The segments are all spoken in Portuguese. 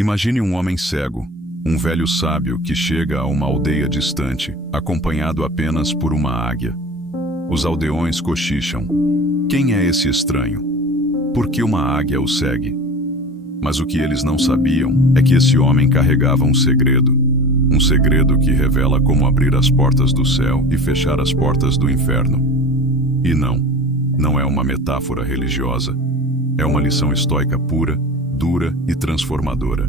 Imagine um homem cego, um velho sábio que chega a uma aldeia distante, acompanhado apenas por uma águia. Os aldeões cochicham. Quem é esse estranho? Por que uma águia o segue? Mas o que eles não sabiam é que esse homem carregava um segredo que revela como abrir as portas do céu e fechar as portas do inferno. E não é uma metáfora religiosa. É uma lição estoica pura, dura e transformadora.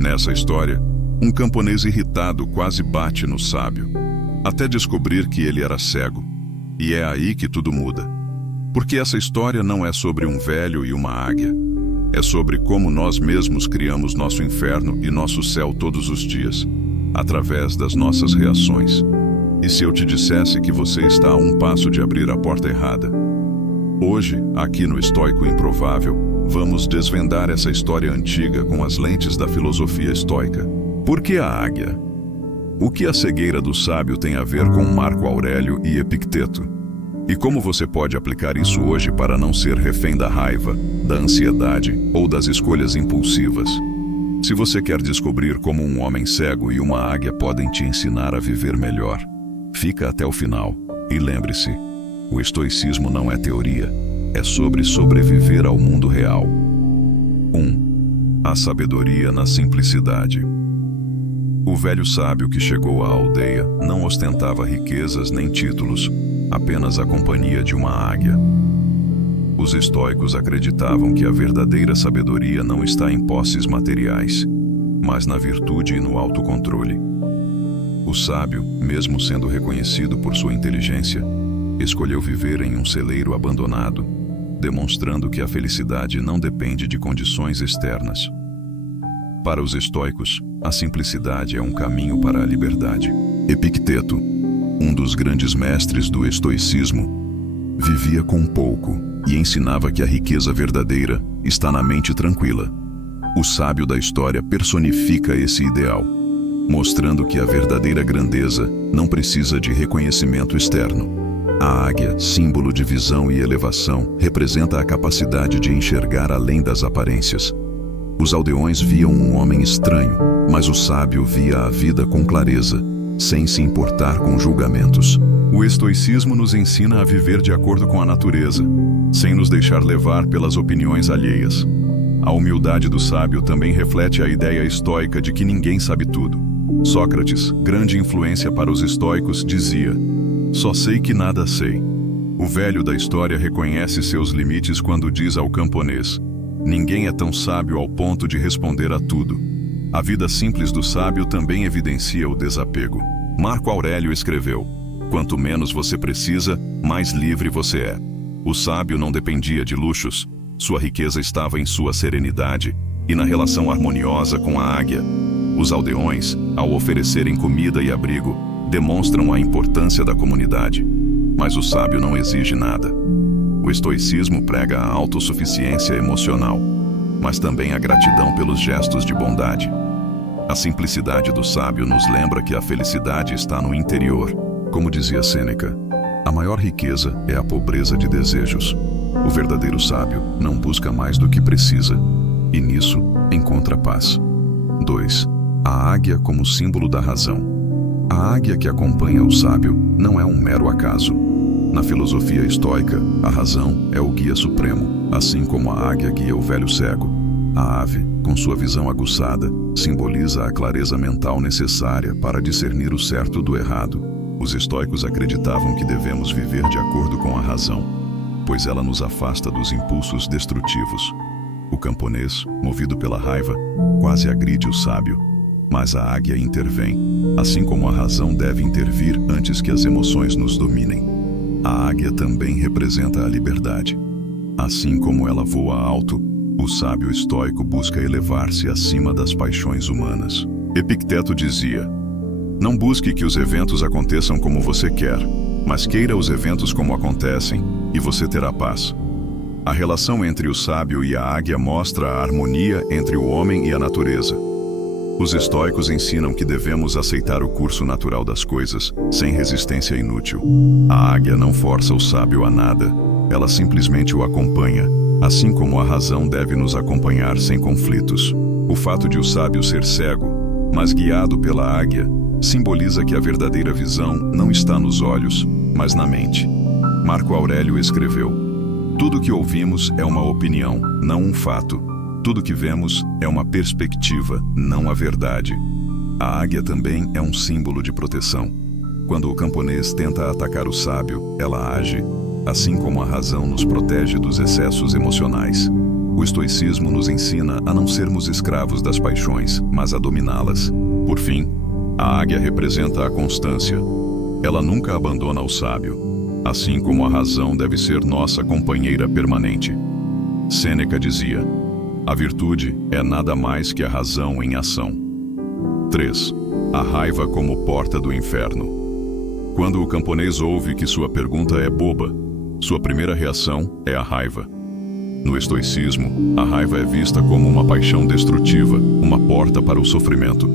Nessa história, um camponês irritado quase bate no sábio, até descobrir que ele era cego. E é aí que tudo muda. Porque essa história não é sobre um velho e uma águia. É sobre como nós mesmos criamos nosso inferno e nosso céu todos os dias, através das nossas reações. E se eu te dissesse que você está a um passo de abrir a porta errada? Hoje, aqui no Estoico Improvável, vamos desvendar essa história antiga com as lentes da filosofia estoica. Por que a águia? O que a cegueira do sábio tem a ver com Marco Aurélio e Epicteto? E como você pode aplicar isso hoje para não ser refém da raiva, da ansiedade ou das escolhas impulsivas? Se você quer descobrir como um homem cego e uma águia podem te ensinar a viver melhor, fica até o final. E lembre-se, o estoicismo não é teoria, é sobre sobreviver ao mundo real. 1. A sabedoria na simplicidade. O velho sábio que chegou à aldeia não ostentava riquezas nem títulos, apenas a companhia de uma águia. Os estoicos acreditavam que a verdadeira sabedoria não está em posses materiais, mas na virtude e no autocontrole. O sábio, mesmo sendo reconhecido por sua inteligência, escolheu viver em um celeiro abandonado, demonstrando que a felicidade não depende de condições externas. Para os estoicos, a simplicidade é um caminho para a liberdade. Epicteto, um dos grandes mestres do estoicismo, vivia com pouco e ensinava que a riqueza verdadeira está na mente tranquila. O sábio da história personifica esse ideal, mostrando que a verdadeira grandeza não precisa de reconhecimento externo. A águia, símbolo de visão e elevação, representa a capacidade de enxergar além das aparências. Os aldeões viam um homem estranho, mas o sábio via a vida com clareza, sem se importar com julgamentos. O estoicismo nos ensina a viver de acordo com a natureza, sem nos deixar levar pelas opiniões alheias. A humildade do sábio também reflete a ideia estoica de que ninguém sabe tudo. Sócrates, grande influência para os estoicos, dizia: "Só sei que nada sei." O velho da história reconhece seus limites quando diz ao camponês: "Ninguém é tão sábio ao ponto de responder a tudo." A vida simples do sábio também evidencia o desapego. Marco Aurélio escreveu: "Quanto menos você precisa, mais livre você é." O sábio não dependia de luxos. Sua riqueza estava em sua serenidade e na relação harmoniosa com a águia. Os aldeões, ao oferecerem comida e abrigo, demonstram a importância da comunidade. Mas o sábio não exige nada. O estoicismo prega a autossuficiência emocional, mas também a gratidão pelos gestos de bondade. A simplicidade do sábio nos lembra que a felicidade está no interior. Como dizia Sêneca, a maior riqueza é a pobreza de desejos. O verdadeiro sábio não busca mais do que precisa, e nisso encontra paz. 2. A águia como símbolo da razão. A águia que acompanha o sábio não é um mero acaso. Na filosofia estoica, a razão é o guia supremo, assim como a águia guia o velho cego. A ave, com sua visão aguçada, simboliza a clareza mental necessária para discernir o certo do errado. Os estoicos acreditavam que devemos viver de acordo com a razão, pois ela nos afasta dos impulsos destrutivos. O camponês, movido pela raiva, quase agride o sábio, mas a águia intervém, assim como a razão deve intervir antes que as emoções nos dominem. A águia também representa a liberdade. Assim como ela voa alto, o sábio estoico busca elevar-se acima das paixões humanas. Epicteto dizia: "Não busque que os eventos aconteçam como você quer, mas queira os eventos como acontecem, e você terá paz." A relação entre o sábio e a águia mostra a harmonia entre o homem e a natureza. Os estoicos ensinam que devemos aceitar o curso natural das coisas, sem resistência inútil. A águia não força o sábio a nada, ela simplesmente o acompanha, assim como a razão deve nos acompanhar sem conflitos. O fato de o sábio ser cego, mas guiado pela águia, simboliza que a verdadeira visão não está nos olhos, mas na mente. Marco Aurélio escreveu: "Tudo que ouvimos é uma opinião, não um fato. Tudo que vemos é uma perspectiva, não a verdade." A águia também é um símbolo de proteção. Quando o camponês tenta atacar o sábio, ela age, assim como a razão nos protege dos excessos emocionais. O estoicismo nos ensina a não sermos escravos das paixões, mas a dominá-las. Por fim, a águia representa a constância. Ela nunca abandona o sábio, assim como a razão deve ser nossa companheira permanente. Sêneca dizia: "A virtude é nada mais que a razão em ação." 3. A raiva como porta do inferno. Quando o camponês ouve que sua pergunta é boba, sua primeira reação é a raiva. No estoicismo, a raiva é vista como uma paixão destrutiva, uma porta para o sofrimento.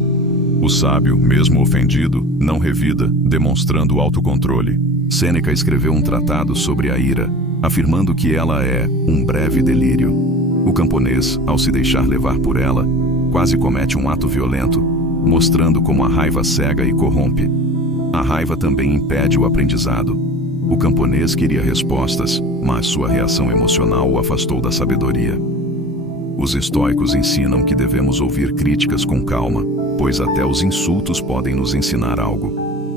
O sábio, mesmo ofendido, não revida, demonstrando autocontrole. Sêneca escreveu um tratado sobre a ira, afirmando que ela é um breve delírio. O camponês, ao se deixar levar por ela, quase comete um ato violento, mostrando como a raiva cega e corrompe. A raiva também impede o aprendizado. O camponês queria respostas, mas sua reação emocional o afastou da sabedoria. Os estoicos ensinam que devemos ouvir críticas com calma, pois até os insultos podem nos ensinar algo.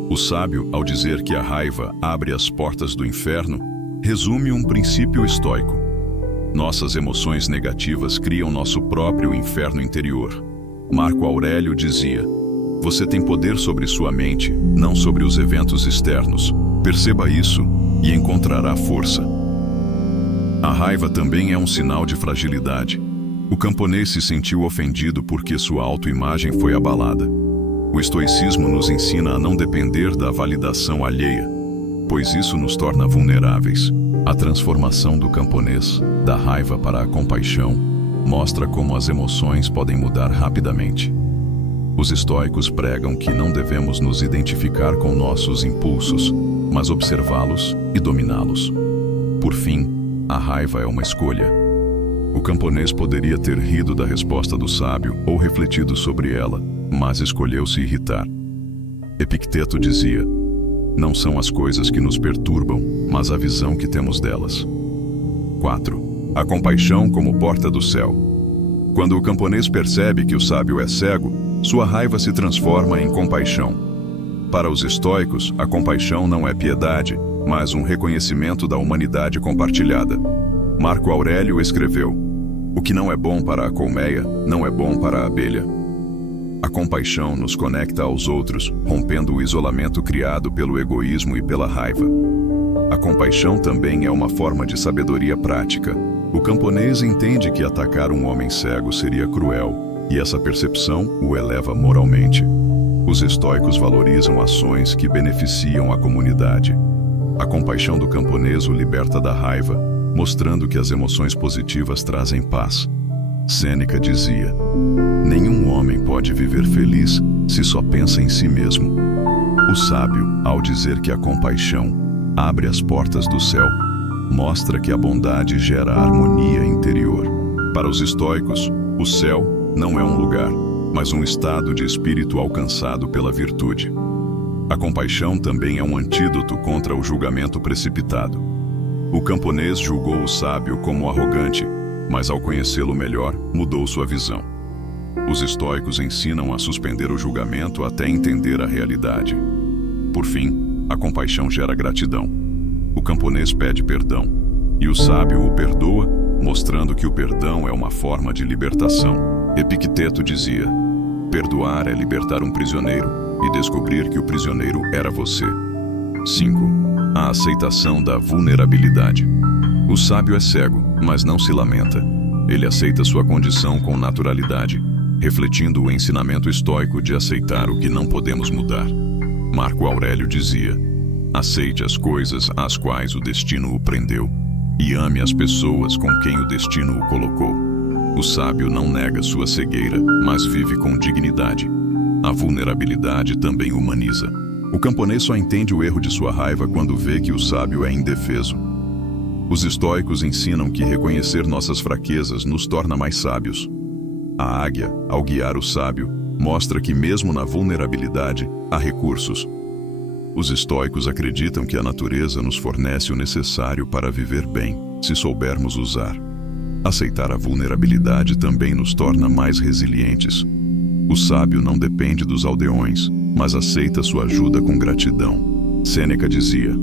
O sábio, ao dizer que a raiva abre as portas do inferno, resume um princípio estoico. Nossas emoções negativas criam nosso próprio inferno interior. Marco Aurélio dizia: "Você tem poder sobre sua mente, não sobre os eventos externos. Perceba isso e encontrará força." A raiva também é um sinal de fragilidade. O camponês se sentiu ofendido porque sua autoimagem foi abalada. O estoicismo nos ensina a não depender da validação alheia, pois isso nos torna vulneráveis. A transformação do camponês, da raiva para a compaixão, mostra como as emoções podem mudar rapidamente. Os estoicos pregam que não devemos nos identificar com nossos impulsos, mas observá-los e dominá-los. Por fim, a raiva é uma escolha. O camponês poderia ter rido da resposta do sábio ou refletido sobre ela, mas escolheu se irritar. Epicteto dizia: "Não são as coisas que nos perturbam, mas a visão que temos delas." 4. A compaixão como porta do céu. Quando o camponês percebe que o sábio é cego, sua raiva se transforma em compaixão. Para os estoicos, a compaixão não é piedade, mas um reconhecimento da humanidade compartilhada. Marco Aurélio escreveu: "O que não é bom para a colmeia, não é bom para a abelha." A compaixão nos conecta aos outros, rompendo o isolamento criado pelo egoísmo e pela raiva. A compaixão também é uma forma de sabedoria prática. O camponês entende que atacar um homem cego seria cruel, e essa percepção o eleva moralmente. Os estoicos valorizam ações que beneficiam a comunidade. A compaixão do camponês o liberta da raiva, mostrando que as emoções positivas trazem paz. Sêneca dizia: "Nenhum homem pode viver feliz se só pensa em si mesmo." O sábio, ao dizer que a compaixão abre as portas do céu, mostra que a bondade gera harmonia interior. Para os estoicos, o céu não é um lugar, mas um estado de espírito alcançado pela virtude. A compaixão também é um antídoto contra o julgamento precipitado. O camponês julgou o sábio como arrogante, mas ao conhecê-lo melhor, mudou sua visão. Os estoicos ensinam a suspender o julgamento até entender a realidade. Por fim, a compaixão gera gratidão. O camponês pede perdão, e o sábio o perdoa, mostrando que o perdão é uma forma de libertação. Epicteto dizia: "Perdoar é libertar um prisioneiro e descobrir que o prisioneiro era você." 5. A aceitação da vulnerabilidade. O sábio é cego, mas não se lamenta. Ele aceita sua condição com naturalidade, refletindo o ensinamento estoico de aceitar o que não podemos mudar. Marco Aurélio dizia: "Aceite as coisas às quais o destino o prendeu, e ame as pessoas com quem o destino o colocou." O sábio não nega sua cegueira, mas vive com dignidade. A vulnerabilidade também humaniza. O camponês só entende o erro de sua raiva quando vê que o sábio é indefeso. Os estoicos ensinam que reconhecer nossas fraquezas nos torna mais sábios. A águia, ao guiar o sábio, mostra que mesmo na vulnerabilidade, há recursos. Os estoicos acreditam que a natureza nos fornece o necessário para viver bem, se soubermos usar. Aceitar a vulnerabilidade também nos torna mais resilientes. O sábio não depende dos aldeões, mas aceita sua ajuda com gratidão. Sêneca dizia: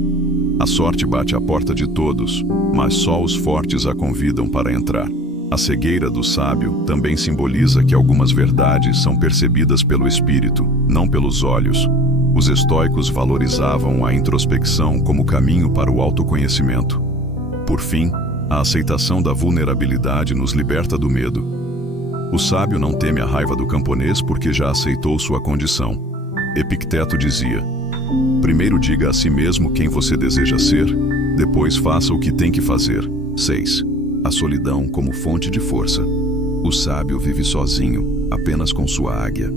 a sorte bate à porta de todos, mas só os fortes a convidam para entrar. A cegueira do sábio também simboliza que algumas verdades são percebidas pelo espírito, não pelos olhos. Os estoicos valorizavam a introspecção como caminho para o autoconhecimento. Por fim, a aceitação da vulnerabilidade nos liberta do medo. O sábio não teme a raiva do camponês porque já aceitou sua condição. Epicteto dizia: primeiro diga a si mesmo quem você deseja ser, depois faça o que tem que fazer. 6. A solidão como fonte de força. O sábio vive sozinho, apenas com sua águia.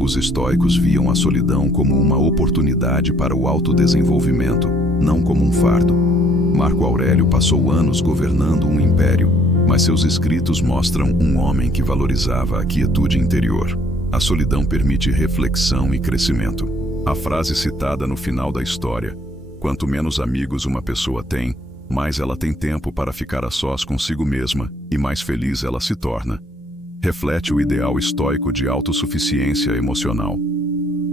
Os estoicos viam a solidão como uma oportunidade para o autodesenvolvimento, não como um fardo. Marco Aurélio passou anos governando um império, mas seus escritos mostram um homem que valorizava a quietude interior. A solidão permite reflexão e crescimento. A frase citada no final da história: quanto menos amigos uma pessoa tem, mais ela tem tempo para ficar a sós consigo mesma e mais feliz ela se torna, reflete o ideal estoico de autossuficiência emocional.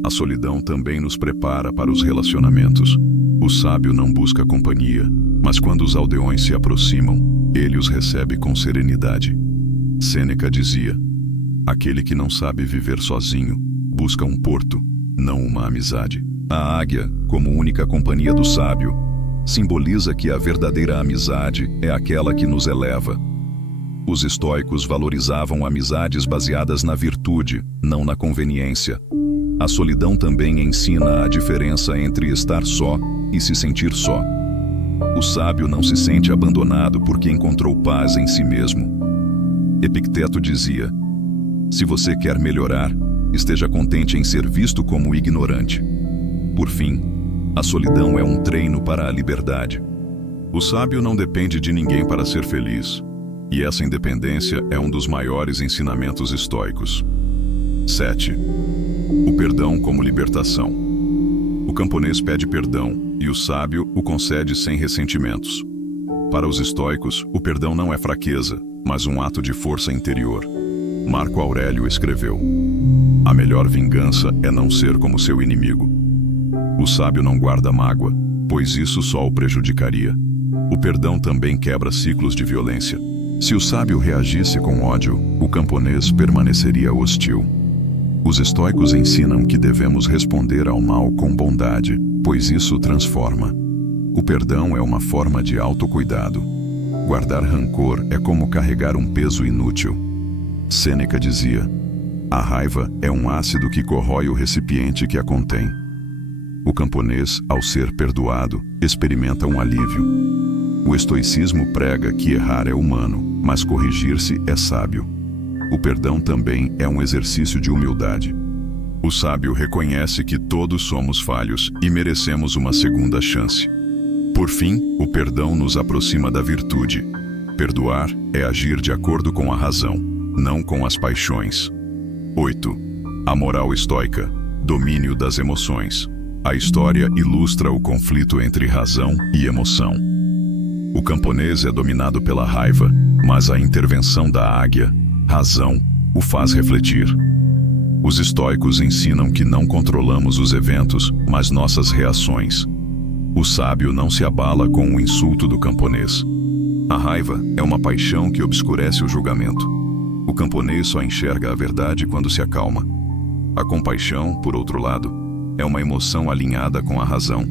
A solidão também nos prepara para os relacionamentos. O sábio não busca companhia, mas quando os aldeões se aproximam, ele os recebe com serenidade. Sêneca dizia: aquele que não sabe viver sozinho, busca um porto, não uma amizade. A águia, como única companhia do sábio, simboliza que a verdadeira amizade é aquela que nos eleva. Os estoicos valorizavam amizades baseadas na virtude, não na conveniência. A solidão também ensina a diferença entre estar só e se sentir só. O sábio não se sente abandonado porque encontrou paz em si mesmo. Epicteto dizia: se você quer melhorar, esteja contente em ser visto como ignorante. Por fim, a solidão é um treino para a liberdade. O sábio não depende de ninguém para ser feliz, e essa independência é um dos maiores ensinamentos estoicos. 7. O perdão como libertação. O camponês pede perdão, e o sábio o concede sem ressentimentos. Para os estoicos, o perdão não é fraqueza, mas um ato de força interior. Marco Aurélio escreveu: a melhor vingança é não ser como seu inimigo. O sábio não guarda mágoa, pois isso só o prejudicaria. O perdão também quebra ciclos de violência. Se o sábio reagisse com ódio, o camponês permaneceria hostil. Os estoicos ensinam que devemos responder ao mal com bondade, pois isso transforma. O perdão é uma forma de autocuidado. Guardar rancor é como carregar um peso inútil. Sêneca dizia: a raiva é um ácido que corrói o recipiente que a contém. O camponês, ao ser perdoado, experimenta um alívio. O estoicismo prega que errar é humano, mas corrigir-se é sábio. O perdão também é um exercício de humildade. O sábio reconhece que todos somos falhos e merecemos uma segunda chance. Por fim, o perdão nos aproxima da virtude. Perdoar é agir de acordo com a razão, não com as paixões. 8. A moral estoica, domínio das emoções. A história ilustra o conflito entre razão e emoção. O camponês é dominado pela raiva, mas a intervenção da águia, razão, o faz refletir. Os estoicos ensinam que não controlamos os eventos, mas nossas reações. O sábio não se abala com o insulto do camponês. A raiva é uma paixão que obscurece o julgamento. O camponês só enxerga a verdade quando se acalma. A compaixão, por outro lado, é uma emoção alinhada com a razão.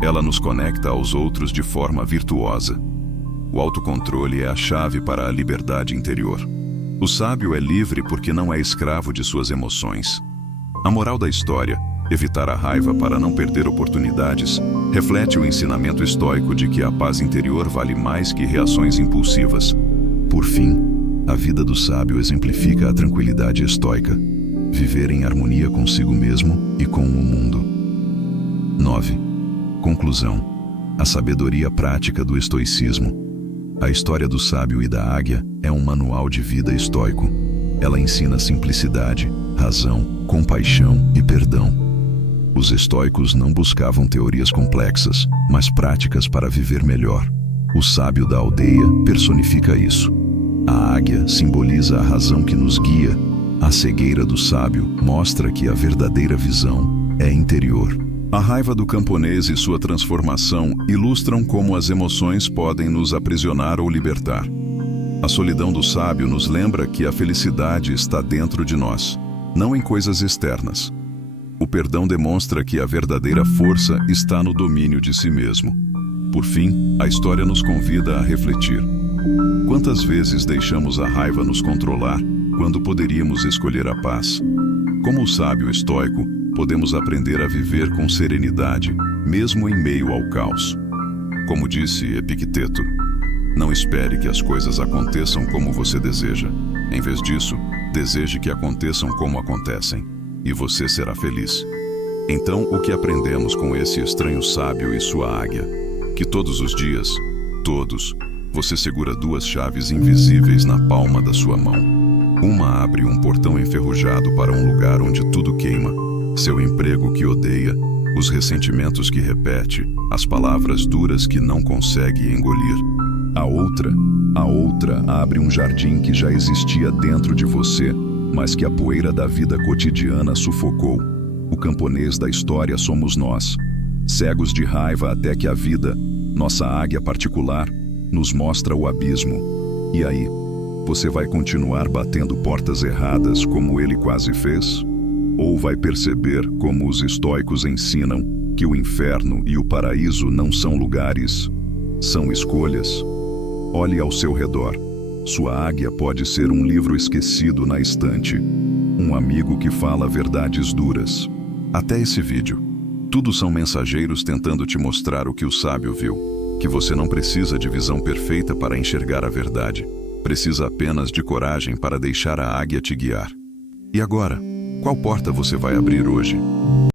Ela nos conecta aos outros de forma virtuosa. O autocontrole é a chave para a liberdade interior. O sábio é livre porque não é escravo de suas emoções. A moral da história, evitar a raiva para não perder oportunidades, reflete o ensinamento estoico de que a paz interior vale mais que reações impulsivas. Por fim, a vida do sábio exemplifica a tranquilidade estoica. Viver em harmonia consigo mesmo e com o mundo. 9. Conclusão. A sabedoria prática do estoicismo. A história do sábio e da águia é um manual de vida estoico. Ela ensina simplicidade, razão, compaixão e perdão. Os estoicos não buscavam teorias complexas, mas práticas para viver melhor. O sábio da aldeia personifica isso. A águia simboliza a razão que nos guia. A cegueira do sábio mostra que a verdadeira visão é interior. A raiva do camponês e sua transformação ilustram como as emoções podem nos aprisionar ou libertar. A solidão do sábio nos lembra que a felicidade está dentro de nós, não em coisas externas. O perdão demonstra que a verdadeira força está no domínio de si mesmo. Por fim, a história nos convida a refletir. Quantas vezes deixamos a raiva nos controlar, quando poderíamos escolher a paz? Como o sábio estoico, podemos aprender a viver com serenidade, mesmo em meio ao caos. Como disse Epicteto, não espere que as coisas aconteçam como você deseja. Em vez disso, deseje que aconteçam como acontecem, e você será feliz. Então, o que aprendemos com esse estranho sábio e sua águia? Que todos os dias, você segura duas chaves invisíveis na palma da sua mão. Uma abre um portão enferrujado para um lugar onde tudo queima, seu emprego que odeia, os ressentimentos que repete, as palavras duras que não consegue engolir. A outra abre um jardim que já existia dentro de você, mas que a poeira da vida cotidiana sufocou. O camponês da história somos nós, cegos de raiva até que a vida, nossa águia particular, nos mostra o abismo. E aí, você vai continuar batendo portas erradas como ele quase fez? Ou vai perceber como os estoicos ensinam que o inferno e o paraíso não são lugares, são escolhas? Olhe ao seu redor. Sua águia pode ser um livro esquecido na estante, um amigo que fala verdades duras. Até esse vídeo. Tudo são mensageiros tentando te mostrar o que o sábio viu. Que você não precisa de visão perfeita para enxergar a verdade. Precisa apenas de coragem para deixar a águia te guiar. E agora, qual porta você vai abrir hoje?